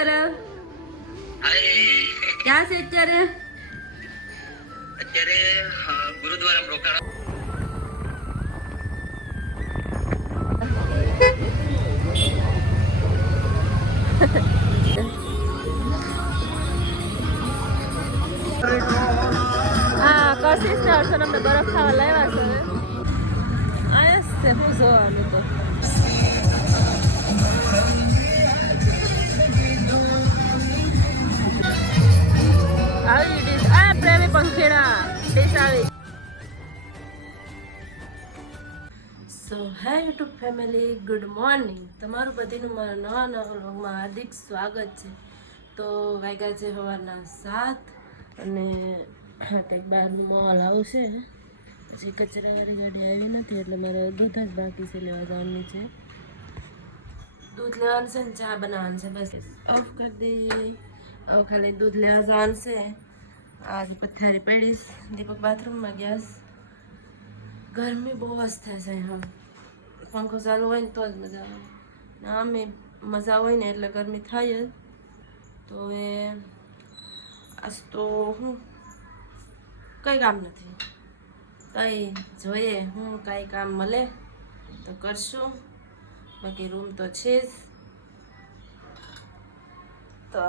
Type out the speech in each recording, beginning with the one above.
અત્યારે? હાય ક્યાં છે અત્યારે? અત્યારે ગુરુદ્વારામાં રોકાણ. હા, કશિશ ને હર્ષન અમને બરફ ખાવા લાવ્યા છે. આયા છે હું જોવાનું તો. આવી ડીશ આ પ્રેમી પંખીડા ડીશ આવી. સો હે યુટ્યુબ ફેમિલી, ગુડ મોર્નિંગ. તમારું બધીનું મારા નવા નવા વ્લોગમાં હાર્દિક સ્વાગત છે. તો વાગ્યા છે સવારના 7 અને કંઈક બહારનું મોલ આવશે. પછી કચરાવાળી ગાડી આવી નથી એટલે મારે દૂધ જ બાકી છે, લેવા જવાની છે. દૂધ લેવાનું છે ને ચા બનાવવાનું છે. બસ ઓફ કરી દઈએ. હવે ખાલી દૂધ લેવા જવાનું છે. આજે પથારી પડીશ. દીપક બાથરૂમમાં ગયા. ગરમી બહુ જ થાય છે. હા, પંખો ચાલુ હોય ને તો જ મજા આવે. આમે મજા હોય ને એટલે ગરમી થાય જ. તો એ આજ તો હું કંઈ કામ નથી, કંઈ જોઈએ હું કાંઈ કામ મળે તો કરશું. બાકી રૂમ તો છે જ. તો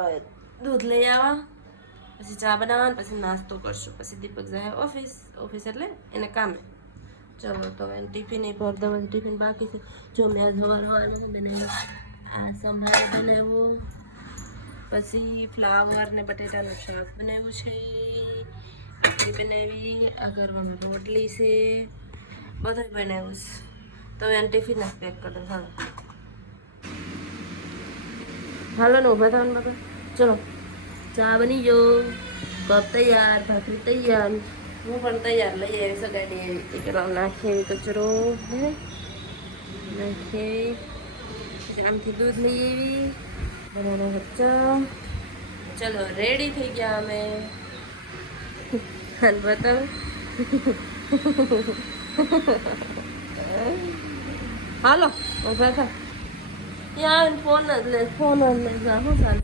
દૂધ લઈ આવવા, પછી ચા બનાવવા, પછી નાસ્તો કરશું. પછી દીપક જાય ઓફિસ એટલે એને કામે. ચલો તો એને ટિફિન એ ભર દઉં. ટિફિન બાકી છે. જો મેં આજ હવાનું બનાવ્યું, આ સંભાળ બનાવ્યું, પછી ફ્લાવર ને બટેટાનું શાક બનાવ્યું છે, ભાખરી બનાવી, આ ગરવામાં રોટલી છે, બધું બનાવ્યું છે. તો એને ટિફિન જ પેક કરી દઉં. હાલો ને ઊભા થવાનું બાબા. ચલો ચા બની ગયો, કપ તૈયાર, ભાખરી તૈયાર, હું પણ તૈયાર. લઈ આવી સગાડી એવી એકલા નાખી કચરો નાખી. આમથી દૂધ લઈ આવી, બનાના બચ્ચા. ચલો રેડી થઈ ગયા અમે. બતાવો. હાલો ઉભા થા. ત્યાં ફોન જ લે, ફોન જ લે. શું ચાલે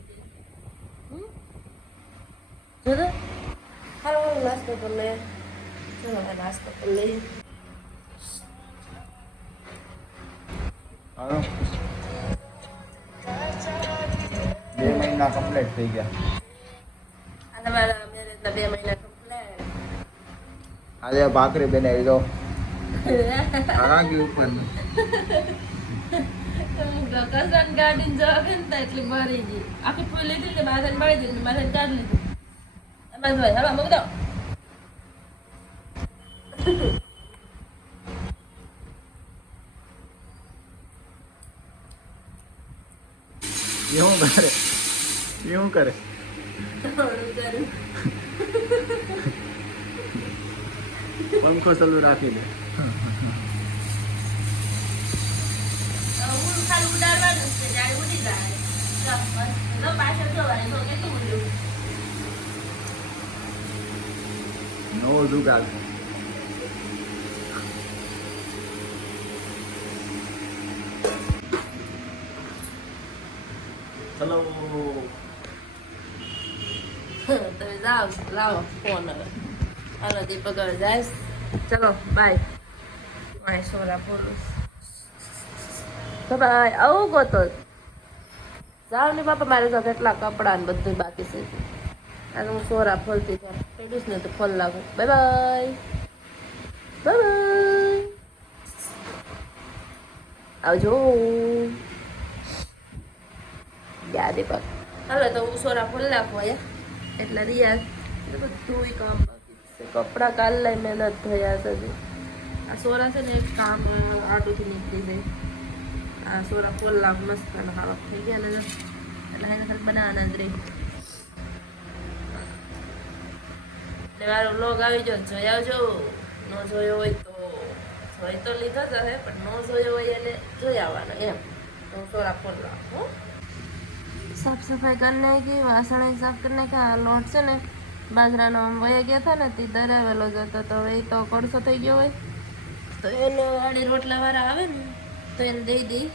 જો હાલો નાસ્તો કરી લે. ચલો નાસ્તો કરી લઈએ. હાલો 2 મહિના કમ્પ્લીટ થઈ ગયા. અને મારા મેરેજના 2 મહિના કમ્પ્લીટ. આજે ભાખરી બનાવી દો. આરાગી ઉપર કસન ગાડી જવા ને એટલી મરી ગઈ. આખી ફૂલ લીધી ને માથે મળી દીધી, માથે કાઢી લીધું. એમાં જ હોય. હવે મૂકી દો. એવું કરે પંખો ચાલુ રાખી દે. ખાલી ઉડાડવાનું છે, જ્યારે ઉડી જાય પાછળ જવાની. તો કેટલું ઉડ્યું નવો જુગાડ. ચલો તમે જાઓ, લાવો ફોન. હવે હાલો દીપક હવે જાય. ચલો બાય. માય સોરા પુરુષ બાય. આવું ગોતો જાઓ ને બાપા. મારે તો કેટલા કપડા ને બધું બાકી છે. અને હું સોરા ફોલતી જાઉં. પેલું ને તો ફોલ લાગુ. Bye bye bye bye. આવજો. યા દીપક. હાલો તો હું સોરા ફોલ નાખું અહીંયા. એટલે રિયાઝ બધું કામ બાકી છે. કપડાં કાલ લઈ મહેનત થયા છે. આ સોરા છે ને એક કામ આટુથી નીકળી જાય. આ સોરા ફોલ લાખ મસ્ત હાલત થઈ ગયા ને એટલે એને ખાલી બનાવવાના જ રહી. એટલે મારો વ્લોગ આવી ગયો, જોઈ આવજો. ન જોયો હોય તો જોઈ તો લીધો જ હશે, પણ ન જોયો હોય એને જોઈ આવવાના એમ. તો સોરા ફોલ લાખ. સાફ સફાઈ કરી નાખી, વાસણ સાફ કરી નાખ્યા. લોટ છે ને બાજરાનો આમ વયા ગયા હતા ને તે દરાવેલો જ હતો. તો હવે એ તો કડસો થઈ ગયો હોય તો એને આડી રોટલા વાળા આવે ને તો એને દઈ દઈ.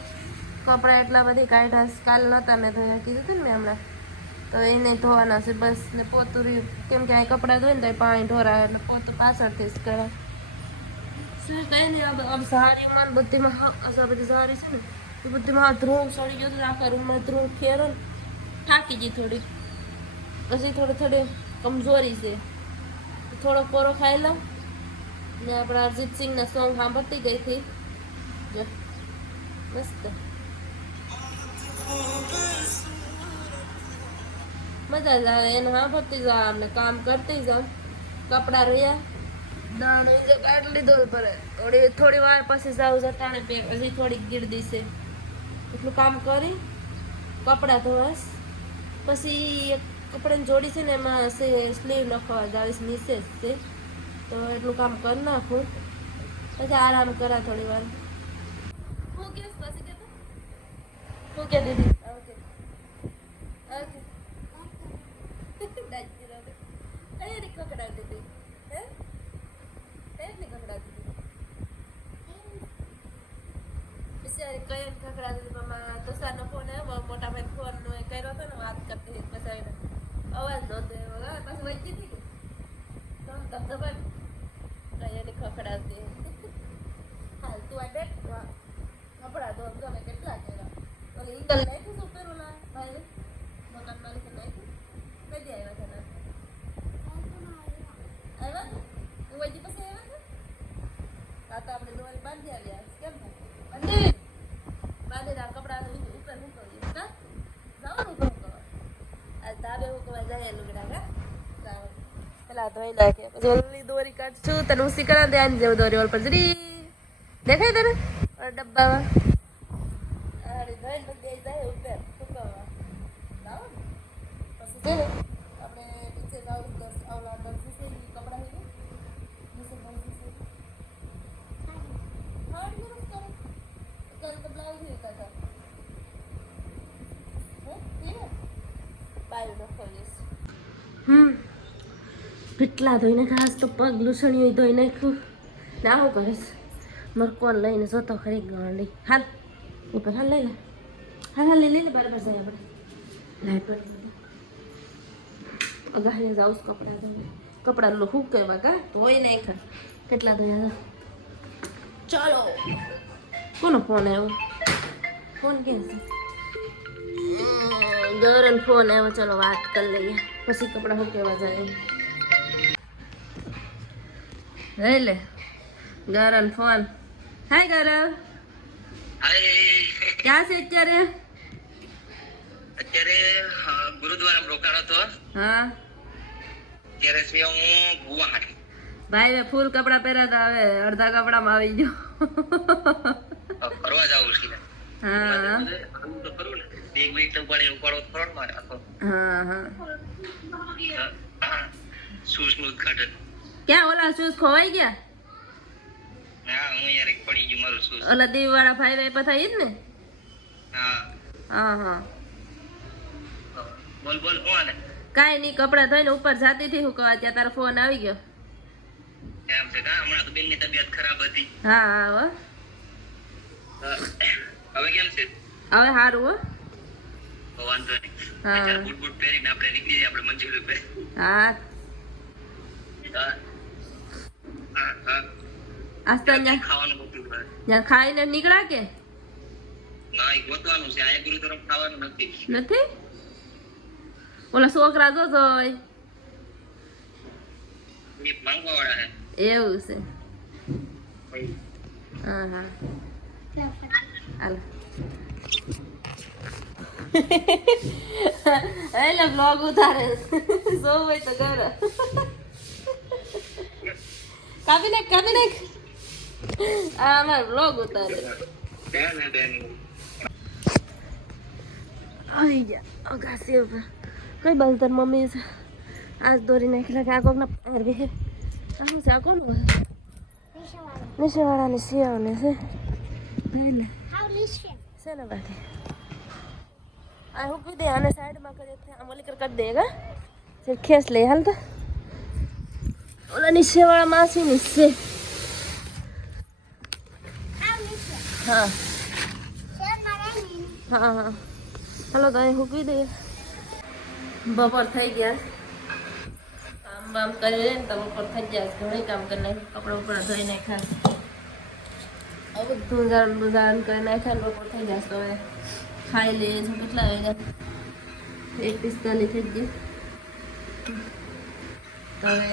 કપડાં એટલા બધી કાઢ્યા છે. કાલે નહોતા મેં ધોયા, કીધું હતું ને મેં હમણાં. તો એને ધોવાના છે બસ. ને પોતું રહ્યું, કેમ કે અહીં કપડાં ધોઈને તો પાણી ઢોરાય એટલે પોતું પાછળથી જ કરાય. સર કંઈ નહીં, अब સારીમાં ને બધીમાં આ બધી સારી છે ને એ બધીમાં ધ્રુવ સડી ગયો તો આખા રૂમમાં ધ્રુવ ફેરો ને થાકી ગઈ થોડી. પછી થોડી કમજોરી છે. થોડો કોરો ખાઈ લઉં ને આપણા અરિજીત સિંહના સોંગ સાંભળતી ગઈ હતી. જો મસ્ત મજા જ આવે એને સાંભળતી જાવ ને કામ કરતી જાવ. કપડાં રહ્યા દાણ જે કાઢી લીધો પડે થોડી વાર પછી જાવ જટાણે પે હજી થોડીક ગીરદી છે એટલું કામ કરી કપડાં ધોવાસ. પછી એક કપડાની જોડી છે ને એમાં સ્લીવ નખવા જાવીશ નીચે જ છે તો એટલું કામ કરી નાખું પછી આરામ કરા થોડી વાર. હું કેસ પછી કે હું કે દીદી ઓકે ઓકે દાજી રોડે અરે રી કકડા દીદી હે ની કકડા દીદી બિચારી કઈ કકડા દીદી મામા તો સાનો ફોન આવ્યો મોટા ભાઈ ફોન નો કર્યો હતો ને વાત કરતી પછી અવાજ નહોતો પાછું વચ્ચે હતી તો ધબધબાટ કઈ ખખડા દે હાલ તું આ દેખ કપડા તો ગમે કેટલા કર્યા ઓલી ઈગલ નાખ્યું શું પેલું ના ભાઈ મકાન માલિક નાખ્યું કદી આવ્યા છે ના આવ્યા તું વચ્ચે પછી આવ્યા છે આ તો આપણે દોરી બાંધી આવ્યા કેમ બાંધી બાંધેલા કપડા ઉપર મૂકવી ના જવાનું ઘણું કરવા આ ધાબે મૂકવા જાય લુગડા કા પેલા ધોઈ નાખે પછી ઓલી દોરી કાઢશું તને ઉસી કરા ધ્યાન જેવું દોરી ઓલ પર જરી દેખાય તને ડબ્બામાં અરે ધોઈને પછી જાય ઉપર સુકવવા લાવો ને પછી છે ને આપણે નીચે જાવ આવલા દર્જી છે કપડા હોય નીચે દર્જી છે હાડ યુઝ કરો કલ તો બ્લાઉઝ ही था હે બાય નો ખોલીશ કેટલા ધોઈને ખાસ તો પગ લૂસણ્યું ધોઈ નાખ્યું ને આવું કરીશ મારે કોણ લઈને જોતો ખરી ગાંડી હાલ ઉપર હાલ લઈ લે હાલ લઈ લે બરાબર જાય આપણે લાઈટ પર અગાહી જાઉં કપડાં ધોઈને કપડાં લો શું કહેવા કા ધોઈ નાખ્યા કેટલા ધોયા ચાલો કોનો ફોન આવ્યો ફોન ક્યાં છે ગૌરન ફોન આવ્યો ચાલો વાત કરી લઈએ પછી કપડાં શું કહેવા જાય લઈ લે ગૌરન ફોન હાય ગૌરવ હાય ક્યાં છે અત્યારે અત્યારે ગુરુદ્વારામાં રોકાણો હતો હા ત્યારે છે હું ગુવાહાટી ભાઈ મેં ફૂલ કપડાં પહેર્યા હતા હવે અડધા કપડામાં આવી ગયો ફરવા જાવું છે હા આવું તો કરું ને એક વીક તો પડે ઉપાડો ફરવા મારે આખો હા હા શૂઝ નું ઉદઘાટન ક્યાં ઓલા શૂઝ ખોવાઈ ગયા હા હું યાર એક પડી ગયું મારું શૂઝ ઓલા દીવ વાળા ભાઈ ભાઈ પથા ઈ જ ને હા હા હા બોલ બોલ હું આને કાંઈ નહીં કપડાં ધોઈને ઉપર જાતી હતી હું કહવા ત્યાં તારો ફોન આવી ગયો કેમ છે કા હમણાં તો બેનની તબિયત ખરાબ હતી હા હા હો હવે કેમ છે હવે સારું હો વાંધો નહીં હા. અત્યારે બૂટ બૂટ પહેરીને આપણે નીકળી જઈએ આપણે મંજૂરી પે હા આજ તો અહીંયા ખાવાનું ગોતવું પડે ત્યાં ખાઈને નીકળ્યા કે ના એ ગોતવાનું છે આ ગુરુ તરફ ખાવાનું નથી નથી ઓલા છોકરા જોજો એ માંગવા વાળા હે એવું છે હા હા હાલો એટલે બ્લોગ ઉતારે જો હોય તો કરો કાપી નાખ આ અમારે બ્લોગ ઉતારે આવી ગયા અગાસી ઉપર કઈ બાજુ તાર મમ્મી છે આજ દોરી નાખેલા કે આ કોકના પેર બે આ શું છે આ કોનું નિશાવાળાની સિયાઓને છે એટલે છે ને બાકી આ હું કીધે આને સાઈડમાં કરી આમ ઓલી કરી દેગા फिर खेस ले हाल तो ओला नीचे वाला मासी नीचे हाँ હા હા હાલો તો અહીં મૂકી દઈએ. બપોર થઈ ગયા. કામ બામ કરી ને તો બપોર થઈ ગયા. ઘણું કામ કરી નાખ્યું. કપડા ઉપડા ધોઈ નાખ્યા. હવે ધૂંધાણ કરી નાખ્યા ને બપોર થઈ ગયા. તો હવે ખાઈ લઈએ છીએ. કેટલા વાગ્યા? 1:45 થઈ ગઈ. તો હવે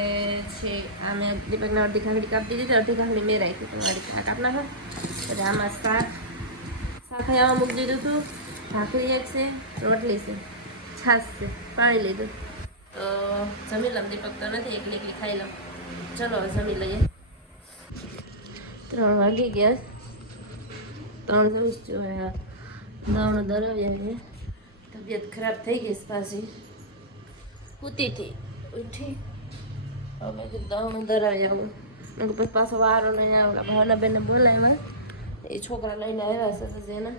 છે આ મેં દીપકને અડધી ખાખડી કાપી દીધી. અડધી ખાખડી મેં રાખી તો મારી કાપ નાખો. પછી આમાં શાક ખાવા મૂકી દીધું હતું. ભાખરી એક છે, રોટલી છે, છાશ છે, પાણી લીધું. તો જમી લઉં. દીપક તો નથી, એકલી ખાઈ લઉં. ચલો હવે જમી લઈએ. 3 વાગી ગયા. 3 જો દાવણો દરાવ્યા છે. તબિયત ખરાબ થઈ ગઈ પાછી. ઉઠી હવે દાવણો દરાવ્યા હું. પછી પાછો વારો નહીં આવ્યો. ભાવનાબેનને બોલાવ્યા. એ છોકરા લઈને આવ્યા છે એના.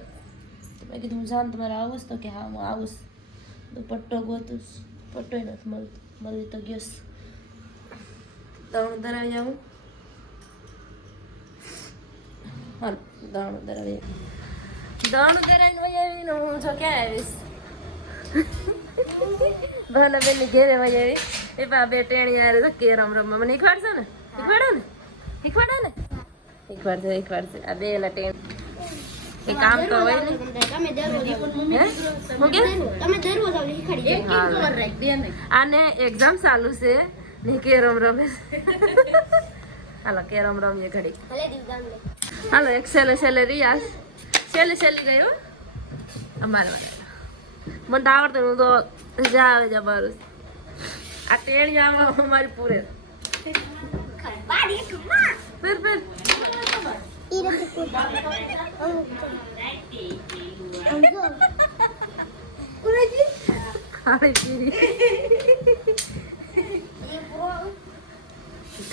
તો મેં કીધું હું જાણ તમારે આવું તો કે હા હું આવું. દુપટ્ટો ગોતું. પટ્ટોય નથી મળતો. મળી તો ગયો. દાવણો દરાવી આવું. હા દાવણો દરાવી દાવણો દરાવીને વહી આવીને હું જો ક્યાં આવીશ? ભાવનાબેનની ઘેરે વહી આવી. એ બા બે ટેણી આવે તો કેરમ રમવા મને શીખવાડશે ને? શીખવાડશે. આ બે એલા ટેણ એ કામ તો હોય ને. આને એક્ઝામ ચાલુ છે ને કેરમ રમે. હાલો કેરમ રમીએ ઘડી. હાલો એક છેલ્લે રિયાસ છેલ્લી ગયો અમારે મને તો આવડતું. હું તો જા આવે જબરદસ્ત. આ ટેણી આમાં અમારી પૂરે ફિર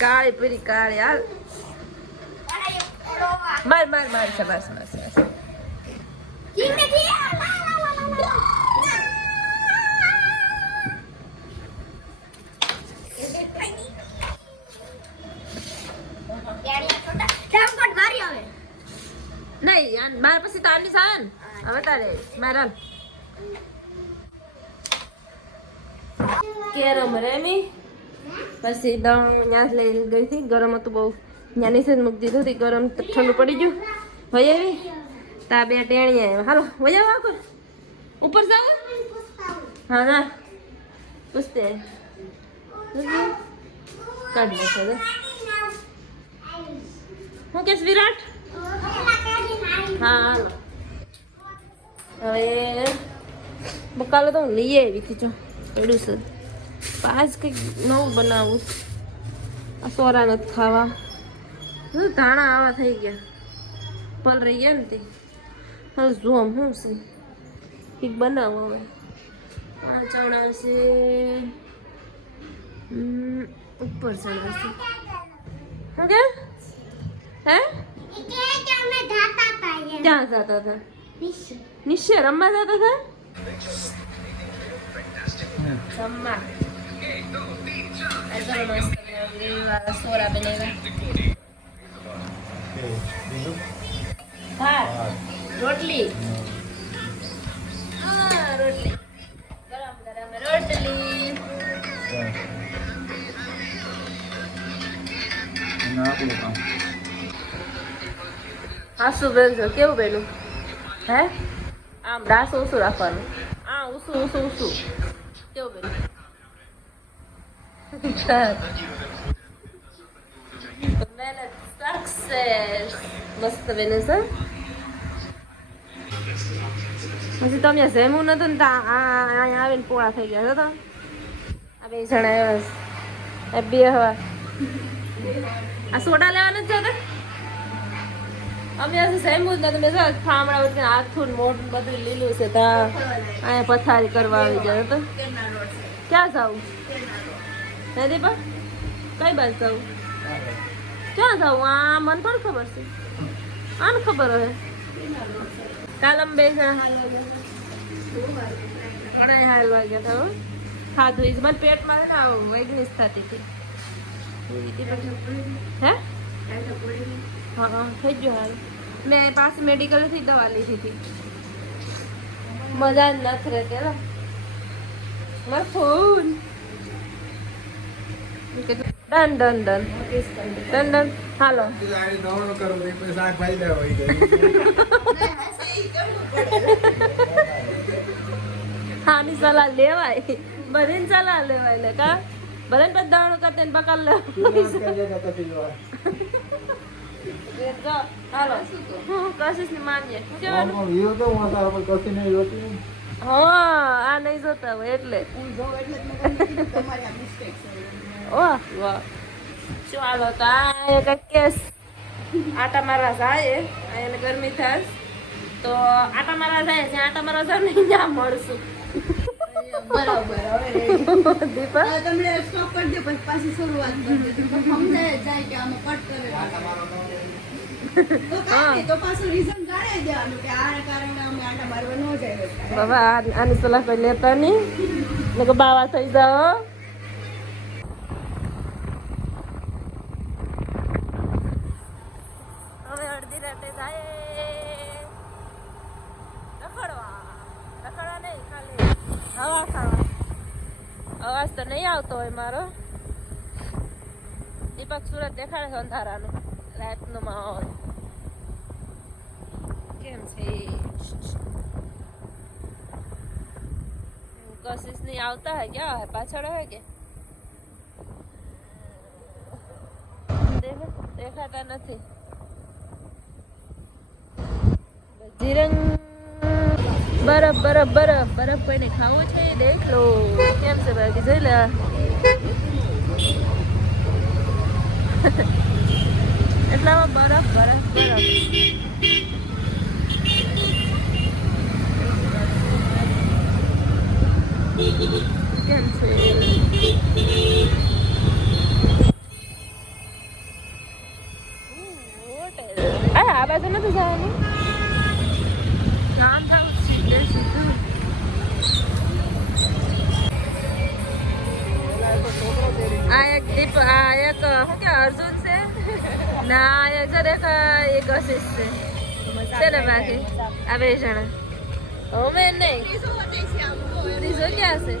કાળી પીરી કાળી હાલ માર નહીં માર પછી તો આની સાન હવે તારે મારા કેરમ રેમી. પછી દણ ત્યાં લઈ ગઈ હતી. ગરમ હતું બહુ. ત્યાં નીચે જ મૂકી દીધું હતી. ગરમ ઠંડુ પડી ગયું. વહી આવી તા બે ટેણી આવ્યા. હાલો વહી આવો આખો ઉપર જાવ. હા ના પૂછતે કાઢ નાખો. હું કેસ વિરાટ હા હવે બકાલો તો હું લઈ આવી હતી. જો પડ્યું છે. આજ કંઈક નવું બનાવું. આ સોરા નથી ખાવા. ધાણા આવા થઈ ગયા. પલ રહી ગયા ને તે હવે જોમ શું છે કંઈક બનાવો. હવે આ ચણાશે ઉપર ચણાશે. શું કે હે ક્યાં જતા હતા? નિશ્ચય રમવા જતા હતા. રમવા સોરા બનાવ્યા. ભાત રોટલી રોટલી ગરમ રોટલી. હાસુ બેન છો કેવું બેનું? હે આમ ડાસ ઓછું રાખવાનું. આ ઊસું કેવું બેન? મહેનત સક્સેસ. મસ્ત બેનું છે. પછી તમે જેમું નતું ને અહીંયા આવીને પોળા થઈ ગયા હતા. આ બે જણા આવ્યા બે હવા. આ સોડા લેવા નથી જતા. અમે આજે સેમ્બુ જ નથી. મેં થાંભળા ઉઠીને આખું મોઢું બધું લીલું છે. ત્યાં અહીંયા પથારી કરવા આવી જાય તો ક્યાં જાવું? નથી પણ કઈ બાજુ જાવું? ક્યાં જાવું? આ મને પણ ખબર છે. આને ખબર હોય. કાલમ બે અઢાઈ હાલ વાગ્યા હતા. ખાધું એ મને પેટમાં ને વેગનીસ થતી હતી. હે હા થઈ ગયો હાલ. મેં પાસે મેડિકલથી દવા લીધી હતી. મજા જ નથી રહેતી હો. મારો phone done done done done done hello. આની સલાહ લેવાય, બધી સલાહ લેવાય લે કા બધાને પછી દાણું કરતે ને પકડ લે. હાલો હું કશિશ ને માનીએ શું કહેવાનું? હા આ નહીં જોતા હોય એટલે. ઓહ વાહ શું હાલો તો આ એક કેસ આટા મારવા જાય એને ગરમી થાય તો આટા મારવા જાય છે. આટા મારવા જાય ને ત્યાં મળશું. બરાબર હવે દીપા તમને સ્ટોપ કરી દે પછી પાછી શરૂઆત કરી દે તો સમજાય જાય કે આમાં કટ કરે તો કાંઈ તો પાછું રીઝન કાઢી દેવાનું કે આ કારણે અમે આટા મારવા ન જાય. બાબા આની સલાહ કોઈ લેતા નહીં ને કે બાવા થઈ જાઓ. હવે અડધી રાતે જાય રખડવા નહીં ખાલી હવા ખાવા. અવાજ તો નહીં આવતો હોય મારો. દીપક સુરત દેખાડે છે અંધારાનું રાતનો માહોલ કેમ છે. કશિશ નહીં આવતા હે ક્યાં હે પાછળ હે કે દેખાતા નથી. જીરંગ બરફ બરફ બરફ બરફ કોઈને ખાવું છે દેખ લો કેમ છે બાકી જોઈ લે. એટલામાં બરફ બરફ બરફ. કેમ છે આ બાજુ નથી જવાની. જામ થાવ સીધે સીધું. આ એક દીપ આ એક શું કે અર્જુન છે ના એક કશિશ છે ને બાકી આ બે જણા અમે નહીં. ત્રીજો ક્યાં છે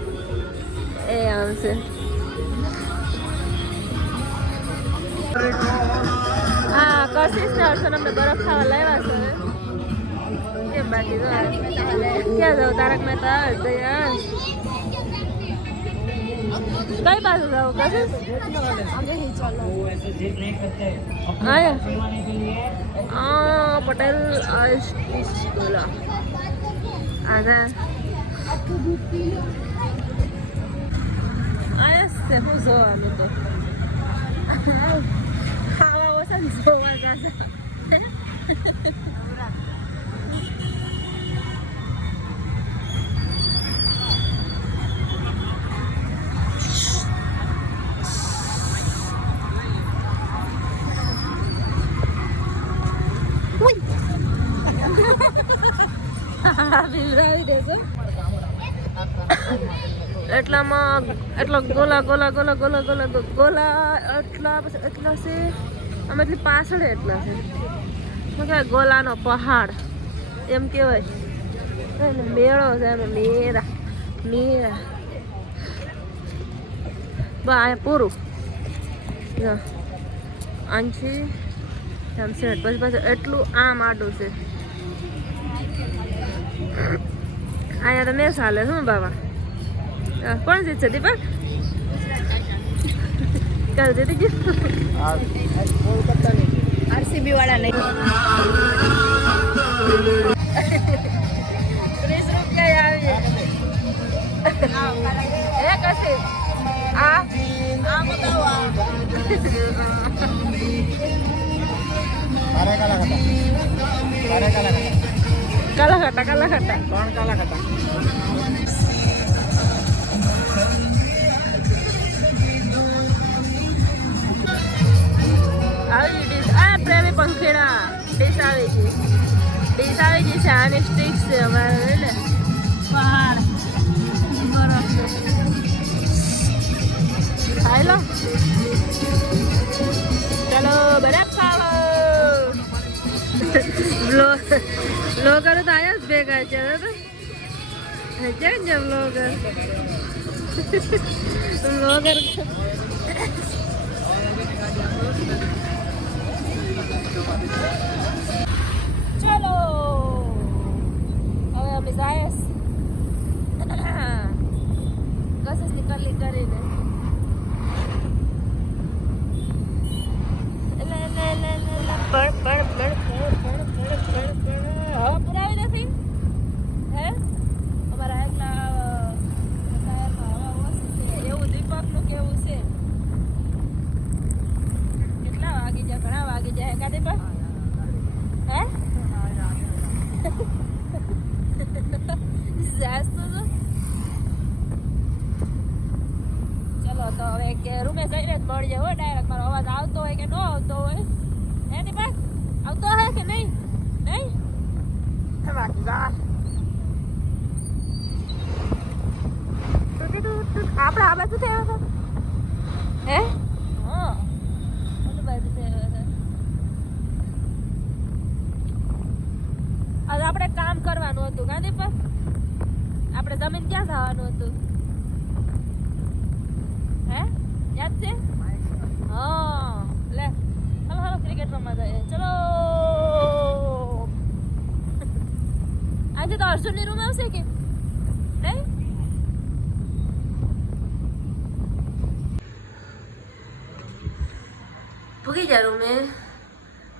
એ આમ છે. હા કશિશ ને અર્જુન અમને બરફ ખાવા લાવ્યા છે. કેમ બાકી ક્યાં જાવ તારક મહેતા દયા કઈ બાજુ જાવ કશિશ? આયા પટેલ બોલા આયા છે હું જોવાનું તો ખાવા ઓછા ને જોવા જાજા. બિલરાવી દેજો એટલામાં એટલો ગોલા ગોલા ગોલા ગોલા ગોલા ગોલા એટલા પછી એટલા છે આમ એટલી પાછળ એટલા છે શું કહેવાય ગોલાનો પહાડ એમ કહેવાય. મેળો છે એમાં મેરા મેરા બસ અહીંયા પૂરું આનથી આમ છે પછી પાછું એટલું આમ આડું છે. અહીંયા તો મેં ચાલે શું બાબા કોણ જીતશે દીપક? ચાલ જીતી ગયું આરસીબી વાળા નહીં. 30 રૂપિયા આવી હે કશિશ આ બતાવો કાલા ખાટા કોણ કાલા ખાટા? આવી ડીશ આ પ્રેમી પંખેડા ડીશ આવી ગઈ છે. આની સ્ટીક છે અમારે ને પહાડ બરફ ખાઈ લો ચાલો બરફ ખાવો. બ્લોગરો તો આયા જ ભેગા છે ક્યાં ગયા બ્લોગર બ્લોગર ચલો હવે અમે જાય કશિશ ની કરલી કરીને પુરાવી નથી હે અમારા એકલા ટાયરમાં હવા ઓછી છે એવું દીપકનું કેવું છે કેટલા વાગી જાય ઘણા વાગી જાય કા દીપક હે જાસ્તો તો ચલો તો હવે કે રૂમે જઈને જ મળી જાય હો ડાયરેક્ટ મારો અવાજ આવતો હોય કે ન આવતો હોય હે દીપક આવતો હોય કે નહીં નહીં બાકી વાર આપણે આ બાજુ થયા હતા હે હા ઓલી બાજુ થયા હતા આજે આપણે કામ કરવાનું હતું ગાંધી પર આપણે જમીન ક્યાં જવાનું હતું હે યાદ છે હા લે હાલો હાલો ક્રિકેટ રમવા જઈએ ચલો આજે તો અર્જુનની રૂમ આવશે કે નહીં ભૂગી જા રૂમે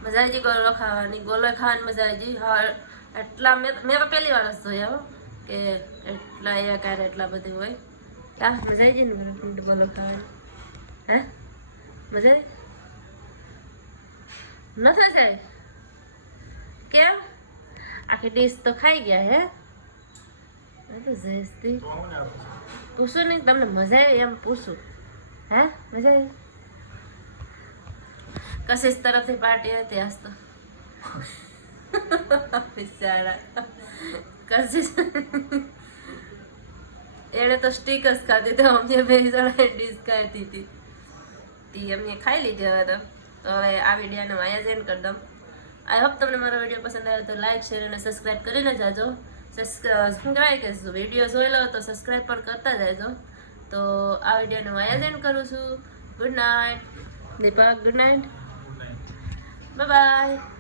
મજા આવી ગોલો ખાવાની ગોલો ખાવાની મજા આવી હા એટલા મેં તો પહેલી વાર જ જોયા હો કે એટલા એવા ક્યારે એટલા બધી હોય લા મજા આવી ગઈ ને ગોલો ખાવાની હે મજા આવી નથી જાય કેમ આખી ડીશ તો ખાઈ ગયા હે જયસ્તી પૂછું નહીં તમને મજા આવી એમ પૂછું હે મજા આવી કશિશ તરફથી પાર્ટી હતી આજ તો બિચારા કશિશ એણે તો સ્ટીક જ ખાધી તો અમને બે જણા ડીશ ખાતી હતી તી અમને ખાઈ લીધી હવે તો હવે આ વિડીયોને વાયા જ એન્ડ કરી દઉં આઈ હોપ તમને મારો વિડીયો પસંદ આવ્યો તો લાઈક શેર અને સબસ્ક્રાઈબ કરીને જાજો શું કહેવાય કે વિડીયો જોઈ લો તો સબસ્ક્રાઈબ પણ કરતા જાજો તો આ વિડીયોને વાયા જ એન્ડ કરું છું ગુડ નાઇટ દીપક ગુડ નાઇટ બાય બાય